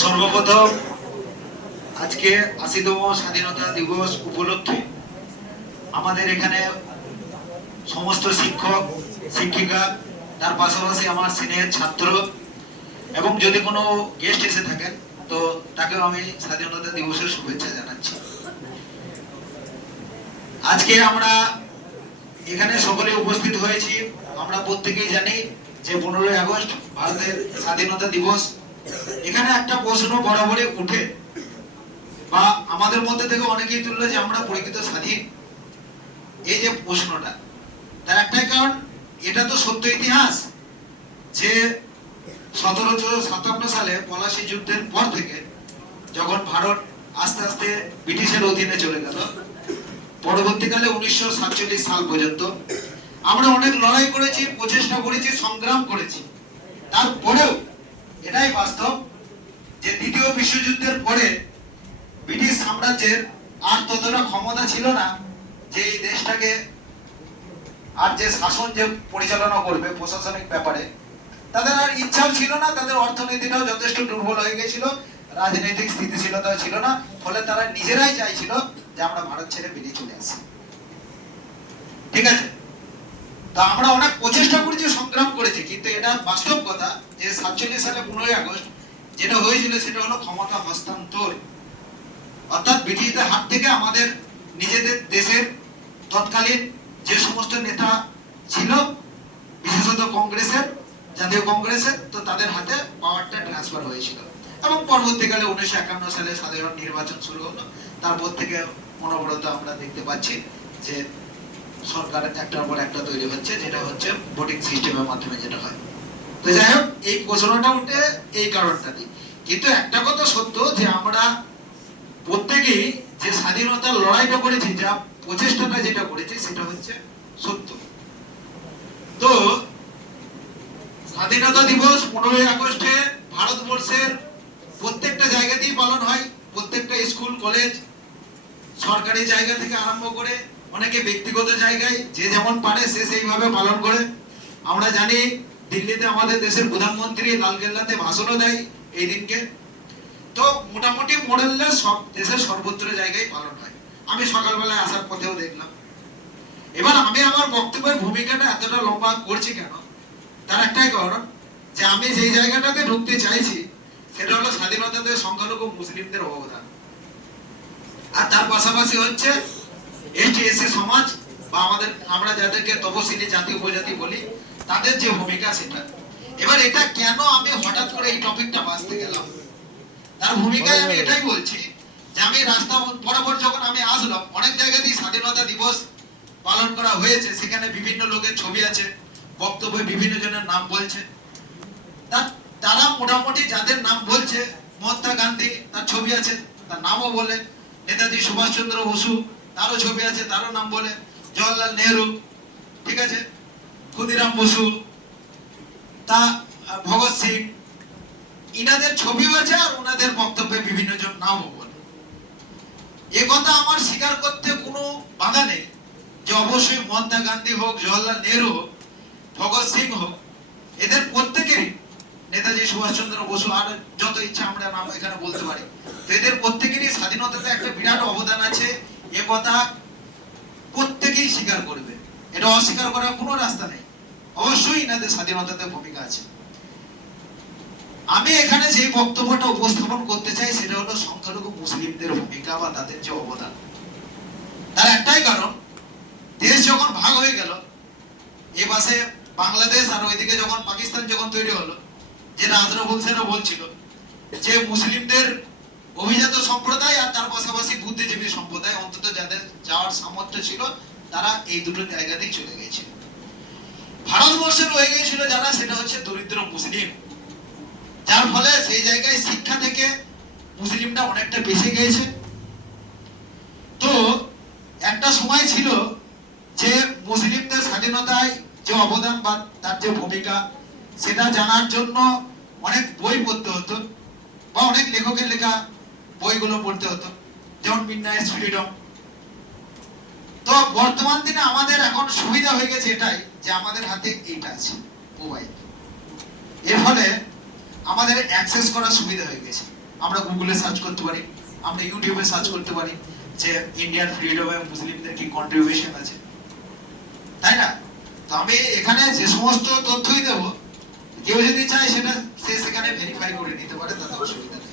সর্বপ্রথম আজকে ৮০তম স্বাধীনতা দিবস উপলক্ষে আমাদের এখানে সমস্ত শিক্ষক শিক্ষিকা, তার পাশাপাশি আমার সিনিয়র ছাত্র এবং যদি কোনো গেস্ট এসে থাকেন তো তাকেও আমি স্বাধীনতা দিবসের শুভেচ্ছা জানাচ্ছি। আজকে আমরা এখানে সকলে উপস্থিত হয়েছি। আমরা প্রত্যেকেই জানি যে 15ই আগস্ট ভারতের স্বাধীনতা দিবস। এখানে একটা প্রশ্ন বরাবরই উঠে বা আমাদের মধ্যে থেকে অনেকেই তুললো যে আমরা প্রকৃত স্বাধীন। এই যে প্রশ্নটা, তার একটাই কারণ, এটা তো সত্য ইতিহাস যে 1757 সালে পলাশী যুদ্ধের পর থেকে যখন ভারত আস্তে আস্তে ব্রিটিশের অধীনে চলে গেল, পরবর্তীকালে 1947 সাল পর্যন্ত আমরা অনেক লড়াই করেছি, প্রচেষ্টা করেছি, সংগ্রাম করেছি। তারপরেও এটাই বাস্তব যে দ্বিতীয় বিশ্বযুদ্ধের পরে ব্রিটিশ সাম্রাজ্যের আর ততটা ক্ষমতা ছিল না যে এই দেশটাকে আর যে শাসন যে পরিচালনা করবে প্রশাসনিক ব্যাপারে, তাদের আর ইচ্ছাও ছিল না। তাদের অর্থনীতিটাও যথেষ্ট দুর্বল হয়ে গেছিল, রাজনৈতিক স্থিতিশীলতা ছিল না। ফলে তারা নিজেরাই চাইছিল যে আমরা ভারত ছেড়ে বেরিয়ে চলে আসি। ঠিক আছে, তা আমরা অনেক প্রচেষ্টা করেছি, সংগ্রাম করেছি, কিন্তু এটা বাস্তব কথা যে 47 সালে 15ই আগস্ট যেটা হয়েছিল সেটা হলো ক্ষমতা হস্তান্তর। অর্থাৎ ব্রিটিশদের হাত থেকে আমাদের নিজেদের দেশের তৎকালীন যে সমস্ত নেতা ছিল, বিশেষত কংগ্রেসের, জাতীয় কংগ্রেসের, তো তাদের হাতে পাওয়ারটা ট্রান্সফার হয়েছিল। এবং পরবর্তীকালে 1951 সালে সাধারণ নির্বাচন শুরু হলো। তারপর থেকে অনবরত আমরা দেখতে পাচ্ছি যে সরকার একটার পর একটা তৈরি হচ্ছে, যেটা হচ্ছে ভোটিং সিস্টেমের মাধ্যমে যেটা হয়। তো যাই হোক, এই প্রশ্নটা উঠে এই কারণটা দিই। কিন্তু একটা কথা সত্য যে আমরা প্রত্যেকেই যে স্বাধীনতার লড়াইটা করেছি, যা প্রচেষ্টাটা যেটা করেছি সেটা হচ্ছে সত্য। তো স্বাধীনতা দিবস 15ই আগস্টে ভারতবর্ষের প্রত্যেকটা জায়গাতেই পালন হয়। প্রত্যেকটা স্কুল কলেজ, সরকারি জায়গা থেকে আরম্ভ করে অনেকে ব্যক্তিগত জায়গায় যে যেমন পারে সে সেইভাবে পালন করে। আমরা জানি দিল্লিতে আমাদের দেশের প্রধানমন্ত্রী লালকেল্লাতে ভাষণও দেয় এই দিনকে। তো মোটামুটি মডেললে সব দেশের সর্বত্র জায়গায় পালন হয়। আমি সকালবেলায় আসার পথেও দেখলাম। এবার আমি আমার বক্তব্যের ভূমিকাটা এতটা লম্বা করছি কেন, তার একটাই কারণ যে আমি যেই জায়গাটাতে ঢুকতে চাইছি সেটা হলো স্বাধীনতাতে সংখ্যালঘু মুসলিমদের অবদান, আর তার পাশাপাশি হচ্ছে এসটি এসসি সমাজ বা আমরা যাদেরকে তপশিলি জাতি উপজাতি বলি তাদের যে ভূমিকা সেটা। এবার এটা কেন আমি হঠাৎ করে এই টপিকটা বাঁচতে গেলাম, তার ভূমিকায় আমি এটাই বলছি যে আমি রাস্তা বরাবর যখন আমি আসলাম, অনেক জায়গাতেই স্বাধীনতা দিবস পালন করা হয়েছে, সেখানে বিভিন্ন লোকের ছবি আছে, বক্তব্যে বিভিন্ন জনের নাম বলছে। তারা মোটামুটি যাদের নাম বলছে, মহাত্মা গান্ধী তার ছবি আছে, তার নামও বলে, নেতাজি সুভাষচন্দ্র বসু তারও ছবি আছে, তারও নাম বলে, জওয়াহরলাল নেহরু, ঠিক আছে, ক্ষুদিরাম বসু, তা ভগৎ সিং, ইনাদের ছবিও আছে আর ওনাদের বক্তব্যে বিভিন্ন জন নামও বলে। এ কথা আমার স্বীকার করতে কোনো বাধা নেই যে অবশ্যই মহাত্মা গান্ধী হোক, জওয়াহরলাল নেহরু হোক, ভগৎ সিং হোক, এদের প্রত্যেকেরই, নেতাজি সুভাষচন্দ্র বসু, আর যত ইচ্ছা আমরা নাম এখানে বলতে পারি, তো এদের প্রত্যেকেরই স্বাধীনতাতে একটা বিরাট অবদান আছে। এ কথা প্রত্যেকেই স্বীকার করবে, এটা অস্বীকার করার কোনো রাস্তা নেই। অবশ্যই এনাদের স্বাধীনতাতে ভূমিকা আছে। আমি এখানে যে বক্তব্যটা উপস্থাপন করতে চাই সেটা হলো সংখ্যালঘু মুসলিমদের ভূমিকা বা তাদের যে অবদান। তার একটাই কারণ, দেশ যখন ভাগ হয়ে গেল, এই পাশে বাংলাদেশ আর ওইদিকে যখন পাকিস্তান যখন তৈরি হলো, যে আজরাফুল সেনা বলছিল যে মুসলিমদের অভিজাত সম্প্রদায় আর তার পাশাপাশি বুদ্ধিজীবী সম্প্রদায়, অন্তত যাদের যাওয়ার সামর্থ্য ছিল তারা এই দুটো জায়গাতেই চলে গিয়েছিল। ভারতবর্ষে রয়ে গিয়েছিল যারা, সেটা হচ্ছে দরিদ্র মুসলিম, যার ফলে সেই জায়গায় শিক্ষা থেকে মুসলিমটা অনেকটা বেঁচে গিয়েছে। তো একটা সময় ছিল যে মুসলিমদের স্বাধীনতায় যে অবদান বা তার যে ভূমিকা সেটা জানার জন্য অনেক বই পড়তে হতো বা অনেক লেখকের লেখা বইগুলো পড়তে হতো, যেমন মিডনাইট ফ্রিডম। তো বর্তমান দিনে আমাদের এখন সুবিধা হয়ে গেছে এটাই যে আমাদের হাতে এইটা আছে, মোবাইল। এর ফলে আমাদের অ্যাক্সেস করার সুবিধা হয়ে গেছে। আমরা গুগলে সার্চ করতে পারি, আমরা ইউটিউবে সার্চ করতে পারি যে ইন্ডিয়ান ফ্রিডমে মুসলিমদের কি কন্ট্রিবিউশন আছে, তাই না? তো আমি এখানে যে সমস্ত তথ্যই দেবো, কেউ যদি চায় সেটা সে সেখানে ভেরিফাই করে নিতে পারে, তাতে অসুবিধা নেই।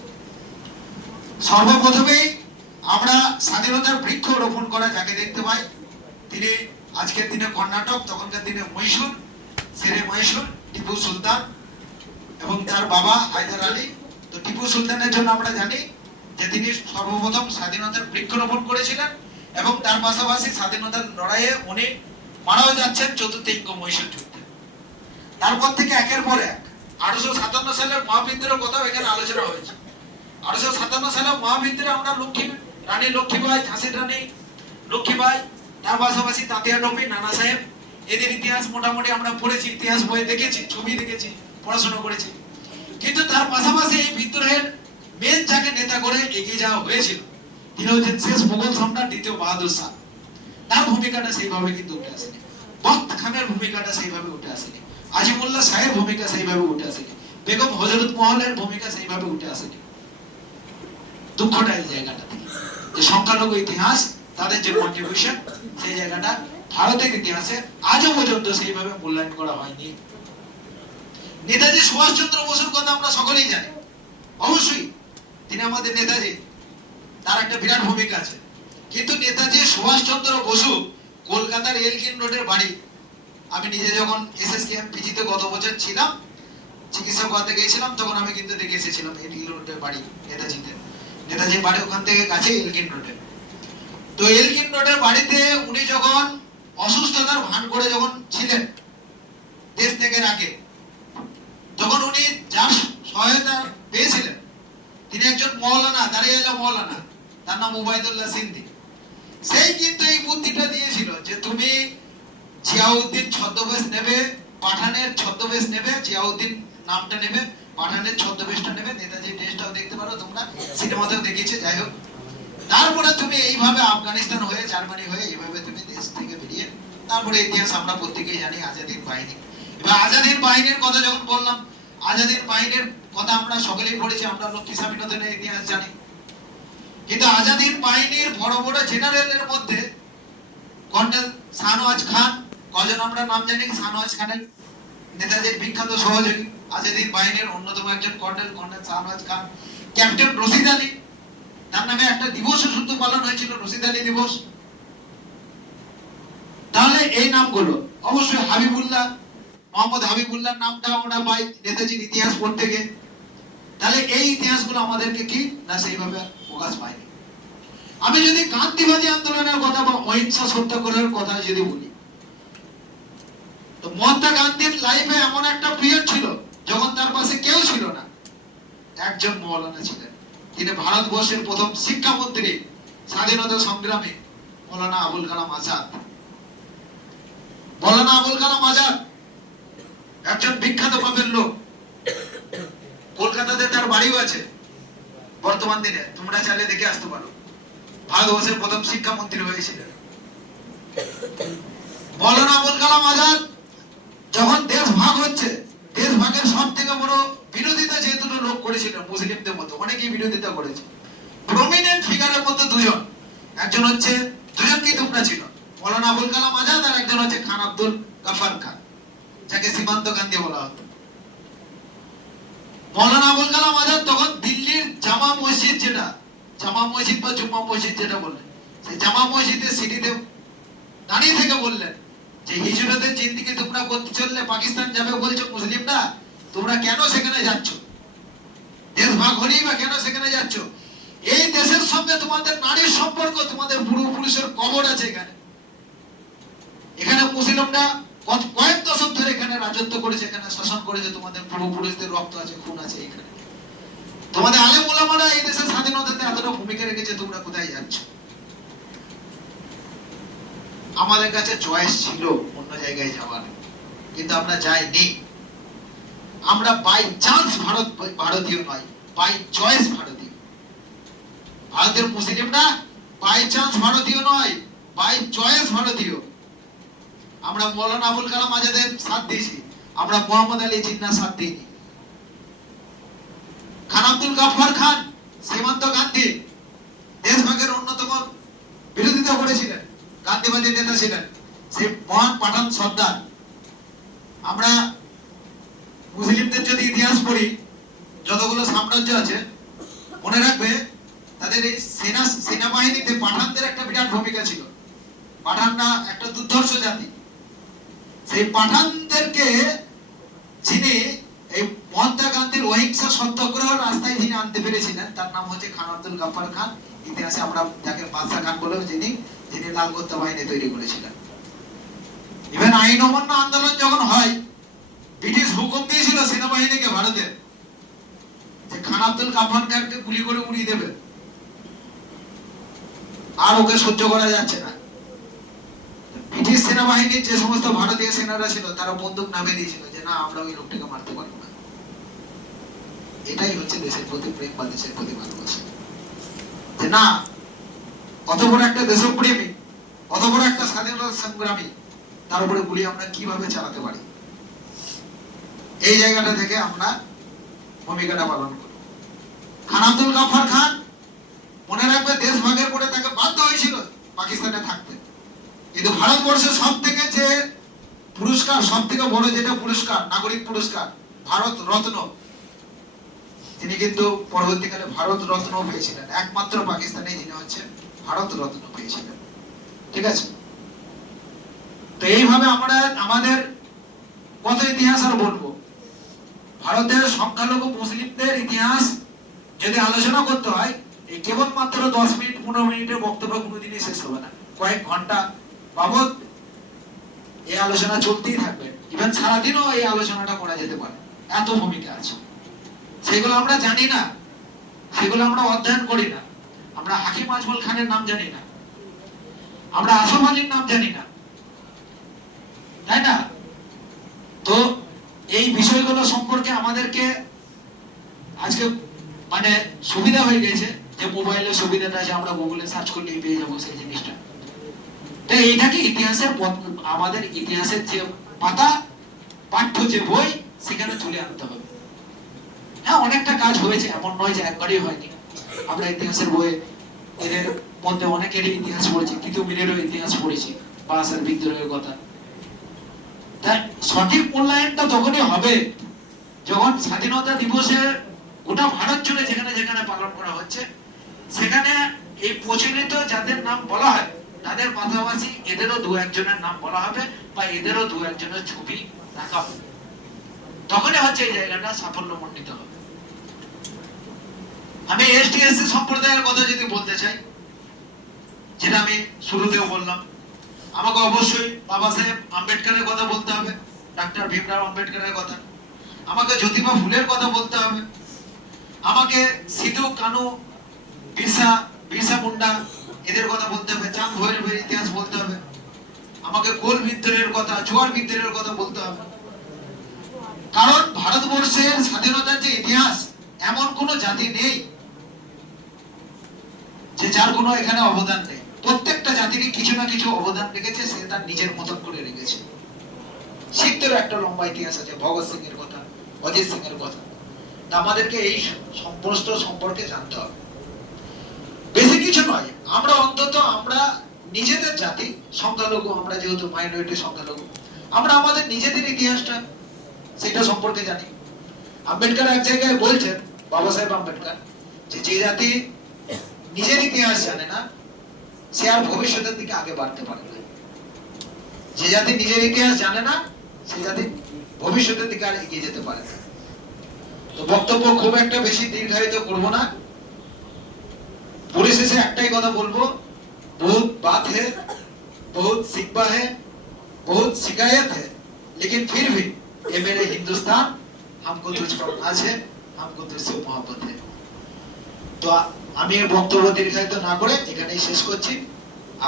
সর্বপ্রথমেই আমরা স্বাধীনতার বৃক্ষ রোপণ করা যাকে দেখতে পাই, তিনি আজকের দিনে কর্ণাটক, তখনকার দিনে মহীশূর, শেরে মহীশূর টিপু সুলতান এবং তার বাবা হায়দার আলী। তো টিপু সুলতানের জন্য আমরা জানি যে তিনি সর্বপ্রথম স্বাধীনতার বৃক্ষরোপণ করেছিলেন এবং তার পাশাপাশি স্বাধীনতার লড়াইয়ে উনি মারাও যাচ্ছেন চতুর্থ ইঙ্গ মহীশূর যুদ্ধে। তারপর থেকে একের পর এক 1857 সালের মহাবিদ্রোহের কথাও এখানে আলোচনা হয়েছে। 1857 সালে মহাবিদ্রোহে আমরা রানী লক্ষ্মীবাই, ঝাঁসির রানী লক্ষ্মীবাই, তার পাশাপাশি তাঁতিয়া টোপে, নানা সাহেব, এদের ইতিহাস মোটামুটি আমরা পড়েছি, ইতিহাস বই দেখেছি, ছবি দেখেছি, পড়াশোনা করেছি। কিন্তু তার পাশাপাশি এই বিদ্রোহের মেন যাকে নেতা করে এগিয়ে যাওয়া হয়েছিল তিনি হচ্ছেন শেষ মুঘল সম্রাট দ্বিতীয় বাহাদুর শাহ। তার ভূমিকাটা সেইভাবে কিন্তু উঠে আসেনি, বখত খানের ভূমিকাটা সেইভাবে উঠে আসেনি, আজিমুল্লাহ শাহের ভূমিকা সেইভাবে উঠে আসেনি, বেগম হযরত মহলের ভূমিকা সেইভাবে উঠে আসেনি। দুঃখটা এই জায়গাটা থেকে যে সংখ্যালঘু ইতিহাস, তাদের যে কন্ট্রিবিউশন, সেই জায়গাটা ভারতের ইতিহাসে আজও পর্যন্ত সেইভাবে মূল্যায়ন করা হয়নি। নেতাজি সুভাষচন্দ্র বসুর কথা আমরা সকলেই জানি, অবশ্যই তিনি আমাদের নেতাজি, তার একটা বিরাট ভূমিকা আছে। কিন্তু নেতাজি সুভাষচন্দ্র বসু কলকাতার এলগিন রোডের বাড়ি, আমি নিজে যখন এসএসকেএম পিজিতে গত বছর ছিলাম, চিকিৎসা করাতে গিয়েছিলাম, তখন আমি কিন্তু দেখে এসেছিলাম এলগিন রোডের বাড়ি নেতাজিতে। নেতাজির বাড়ি ওখান থেকে কাছে এলগিন রোডে। তো এলগিন রোডের বাড়িতে উনি যখন অসুস্থতার ভান করে যখন ছিলেন দেশ ত্যাগের আগে, যখন উনি যার সহায়তা পেয়েছিলেন তিনি একজন মৌলানা, দাঁড়িয়ে মৌলানা, তার নাম উবাইদুল্লাহ সিন্ধি। সেই কিন্তু এই বুদ্ধিটা দিয়েছিল যে তুমি জিয়াউদ্দিন ছদ্মবেশ নেবে, পাঠানের ছদ্মবেশ নেবে, জিয়াউদ্দিন নামটা নেবে, পাঠানের ছদ্মবেশটা নেবে, নেতাজির ড্রেসটাও দেখতে পারো তোমরা, সিনেমাতেও দেখিয়েছে, যাই হোক। তারপরে তুমি এইভাবে আফগানিস্তান হয়ে, জার্মানি হয়ে, এইভাবে তুমি দেশ থেকে বেরিয়ে, তারপরে ইতিহাস আমরা প্রত্যেকেই জানি আজাদির বাহিনী। এবার আজাদির বাহিনীর কথা যখন বললাম, আজাদির বাহিনীর কথা আমরা সকলেই পড়েছি, আমরা লক্ষ্মী স্বাধীনতার ইতিহাস জানি। কিন্তু আজাদির বাহিনীর বড় বড় জেনারেলের মধ্যে কর্নেল শাহনওয়াজ খান, কজন আমরা নাম জানি, শাহনওয়াজ খানের নেতাজির বিখ্যাত সহযোগী, আজাদির বাহিনীর অন্যতম একজন কর্নেল শাহনওয়াজ খান, ক্যাপ্টেন রশিদ আলী, তার নামে একটা দিবসও শুধু পালন হয়েছিল, রশিদ আলী দিবস। তাহলে এই নামগুলো অবশ্যই হাবিবুল্লাহ, মোহাম্মদ হাবিবুল্লাহর নামটা আমরা পাই নেতাজির ইতিহাস পড়তে গিয়ে। তাহলে এই ইতিহাসগুলো আমাদেরকে কি না সেইভাবে প্রকাশ পায়নি। আমি যদি গান্ধীবাদী আন্দোলনের কথা বা অহিংসা সত্যাগ্রহের কথা যদি বলি, তো মহাত্মা গান্ধীর লাইফে এমন একটা পিরিয়ড ছিল যখন তার পাশে কেউ ছিল না, একজন মৌলানা ছিলেন। তিনি ভারতবর্ষের প্রথম শিক্ষামন্ত্রী, স্বাধীনতা সংগ্রামী মৌলানা আবুল কালাম আজাদ। মৌলানা আবুল কালাম আজাদ একজন বিখ্যাত পাপের লোক, কলকাতাতে তার বাড়িও আছে বর্তমান দিনে, তোমরা চাইলে দেখে আসতে পারো। ভারতবর্ষের প্রথম শিক্ষামন্ত্রী হয়েছিলেন মৌলানা আবুল কালাম আজাদ। যখন দেশ ভাগ হচ্ছে, দেশ ভাগের সব থেকে বড় বিরোধিতা যেহেতু লোক করেছিলেন মুসলিমদের মতো, অনেকেই বিরোধিতা করেছে। প্রমিনেন্ট ফিগারের মধ্যে দুজন, একজন হচ্ছে, দুজনকেই তোমরা ছিল, মৌলানা আবুল কালাম আজাদ, আর একজন হচ্ছে খান আব্দুল গাফার খান, যাকে সীমান্ত গান্ধী বলা হতো। মৌলানা আবুল কালাম আজাদ তখন দিল্লির জামা মসজিদ, যেটা জামা মসজিদ বা জুম্মা মসজিদ যেটা বললেন, সেই জামা মসজিদের সিটিতে দাঁড়িয়ে থেকে বললেন যে হিজরতের জিন্দিগি তোমরা করতে চললে পাকিস্তান যাবে বলছো মুসলিমরা, তোমরা কেন সেখানে যাচ্ছ? দেশ ভাগ হলেই বা কেন সেখানে যাচ্ছ? এই দেশের সঙ্গে তোমাদের নারীর সম্পর্ক, তোমাদের পূর্বপুরুষের কবর আছে এখানে। এখানে মুসলিমরা কয়েক দশক ধরে এখানে রাজত্ব করেছে, এখানে শাসন করেছে, তোমাদের পূর্বপুরুষদের রক্ত আছে, খুন আছে এখানে। তোমাদের আলেম ওলামারা এই দেশের স্বাধীনতাতে এতটা ভূমিকা রেখেছে, তোমরা কোথায় যাচ্ছ? আমাদের কাছে চয়েস ছিল অন্য জায়গায় যাওয়ার, কিন্তু আমরা যাইনি। আমরা বাই চান্স ভারতীয় নয়, বাই চয়েস ভারতীয়। ভারতের মুসলিমরা বাই চান্স ভারতীয় নয়, বাই চয়েস ভারতীয়। আমরা মৌলানা আবুল কালাম আজাদের সাথ দিয়েছি, আমরা মোহাম্মদ আলী জিন্নাহর সাথ দিইনি। গাফফার খান, সীমান্ত গান্ধী দেশভাগের অন্যতম বিরোধিতা করেছিলেন, গান্ধীবাদী নেতা ছিলেন, সেই মহান পাঠান সর্দার। আমরা মুসলিমদের যদি ইতিহাস পড়ি, যতগুলো সাম্রাজ্য আছে, মনে রাখবে তাদের এই সেনাবাহিনীতে পাঠানদের একটা বিরাট ভূমিকা ছিল। পাঠানরা একটা দুর্ধর্ষ জাতি। সেই পাঠানদেরকে যিনি এই মহাত্মা গান্ধীর অহিংসা সত্যাগ্রহ রাস্তায় যিনি আনতে পেরেছিলেন, তার নাম হচ্ছে খান আব্দুল গাফফার খান। ইতিহাসে আমরা যাকে বাদশা খান বলেও যিনি লালগোত্তা বাহিনী তৈরি করেছিলেন। ইভেন আইন অমান্য আন্দোলন যখন হয়, ব্রিটিশ হুকুম দিয়েছিল সেনাবাহিনীকে ভারতের যে খান আব্দুল গাফফার খানকে গুলি করে উড়িয়ে দেবে, আর ওকে সহ্য করা যাচ্ছে না। ব্রিটিশ সেনাবাহিনীর যে সমস্ত ভারতীয় সেনারা ছিল, তারা বন্দুক নামিয়ে দিয়েছিল যে না, আমরা ওই লোকটাকে মারতে পারবো না। এটাই হচ্ছে দেশের প্রতি প্রেম বা দেশের প্রতি ভালোবাসা, যে না, অত বড় একটা দেশপ্রেমী, অত বড় একটা স্বাধীনতা সংগ্রামী, তার উপরে গুলি আমরা কিভাবে চালাতে পারি। এই জায়গাটা থেকে আমরা ভূমিকাটা পালন করি। খান আব্দুল গাফফার খান, মনে রাখবে, দেশ ভাগের পরে তাকে বাধ্য হয়েছিল পাকিস্তানে থাকতে, কিন্তু ভারতবর্ষের সব থেকে যে পুরস্কার, সব থেকে বড় যেটা পুরস্কার, নাগরিক পুরস্কার, ভারত রত্ন, তিনি কিন্তু পরবর্তীকালে ভারত রত্ন পেয়েছিলেন। একমাত্র পাকিস্তানে যিনি হচ্ছে ভারত রত্ন পেয়েছিলেন। ঠিক আছে? তো এইভাবে আমরা আমাদের কত ইতিহাস আর বলবো। ভারতের সংখ্যালঘু মুসলিমদের ইতিহাস যদি আলোচনা করতে হয়, এই কেবলমাত্র 10 মিনিট 15 মিনিটের বক্তব্য কোনোদিনই শেষ হবে না। কয়েক ঘন্টা বাবদ এই আলোচনা চলতেই থাকবে। ইভেন সারাদিনও এই আলোচনাটা করা যেতে পারে, এত ভূমিকা আছে। সেগুলো আমরা জানি না, সেগুলো আমরা অধ্যয়ন করি না। আমরা হাকিম আজমল খানের নাম জানি না, আমরা আসফ আলীর নাম জানি না, তাই না? তো এই বিষয়গুলো সম্পর্কে আমাদেরকে আজকে মানে সুবিধা হয়ে গেছে, যে মোবাইলের সুবিধাটা আছে, আমরা গুগলে সার্চ করলেই পেয়ে যাবো সেই জিনিসটা। তো এইটাকে ইতিহাসের, আমাদের ইতিহাসের যে পাতা, পাঠ্য যে বই, সেখানে তুলে আনতে হবে। হ্যাঁ, অনেকটা কাজ হয়েছে, এমন নয় যে একবারই হয়নি। আমরা ইতিহাসের বইয়ে এদের মধ্যে অনেকেরই ইতিহাস পড়েছি, কিন্তু মিলেরও ইতিহাস পড়েছি, বাসার বিদ্রোহের কথা। তাই সঠিক মূল্যায়নটা তখনই হবে যখন স্বাধীনতা দিবসের গোটা ভারত জুড়ে যেখানে যেখানে পালন করা হচ্ছে, সেখানে এই প্রচলিত যাদের নাম বলা হয়, তাদের পাশাপাশি এদেরও দু একজনের নাম বলা হবে, বা এদেরও দু একজনের ছবি রাখা হবে। তখনই হচ্ছে এই জায়গাটা সাফল্যমণ্ডিত হবে। আমি এসটি এসসি সম্প্রদায়ের কথা যদি বলতে চাই, যেটা আমি শুরুতেও বললাম, আমাকে অবশ্যই বাবা সাহেব আম্বেদকরের কথা বলতে হবে, ডাক্তার ভীমরাও আম্বেদকরের কথা, আমাকে জ্যোতিবা ফুলের কথা বলতে হবে, আমাকে সিধু কানু, বিরসা মুন্ডা, এদের কথা বলতে হবে, চাঁদ ভৈরবের ইতিহাস বলতে হবে, আমাকে কোল বিদ্রোহের কথা, জোয়ার বিদ্রোহের কথা বলতে হবে। কারণ ভারতবর্ষের স্বাধীনতার যে ইতিহাস, এমন কোন জাতি নেই যে যার কোনো এখানে অবদান নেই। প্রত্যেকটা জাতিরই কিছু না কিছু অবদান রেখেছে, সে তার নিজের মতন করে রেখেছে। শিখদেরও একটা লম্বা ইতিহাস আছে, ভগৎ সিং এর কথা, অজিত সিং এর কথা। আমাদেরকে এই সমস্ত সম্পর্কে জানতে হবে। বেশি কিছু নয়, আমরা অন্তত আমরা নিজেদের জাতি, সংখ্যালঘু, আমরা যেহেতু মাইনরিটি সংখ্যালঘু, আমরা আমাদের নিজেদের ইতিহাসটা সেটা সম্পর্কে জানি। আম্বেদকর এক জায়গায় বলছেন, বাবা সাহেব আম্বেদকর, যে জাতি নিজের ইতিহাস জানে না, সে আর ভবিষ্যতের দিকে আগে বাড়তে পারে না। যে জাতি নিজের ইতিহাস জানে না, সে জাতি ভবিষ্যতের দিকে আর এগিয়ে যেতে পারে না। তো বক্তব্য খুব একটা বেশি দীর্ঘায়িত করব না, পরিশেষে একটাই কথা বলবো, बहुत बात है, बहुत सिक्का है, बहुत शिकायत है, लेकिन फिर भी ये मेरे हिंदुस्तान, हमको तुझ पर नाज है, हमको तुझसे मोहब्बत है। তো আমি বক্তব্য দীর্ঘায়িত না করে এখানেই শেষ করছি।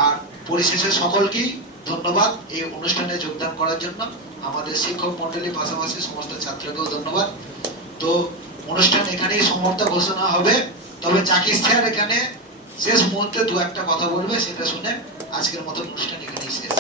আর পরিশেষে সকলকেই ধন্যবাদ এই অনুষ্ঠানে যোগদান করার জন্য। আমাদের শিক্ষক মণ্ডলীর পাশাপাশি সমস্ত ছাত্রকেও ধন্যবাদ। তো অনুষ্ঠান এখানেই সমাপ্ত ঘোষণা হবে। তবে জাকির স্যার এখানে শেষ মুহূর্তে দু একটা কথা বলবে, সেটা শুনে আজকের মতো অনুষ্ঠান এখানেই শেষ।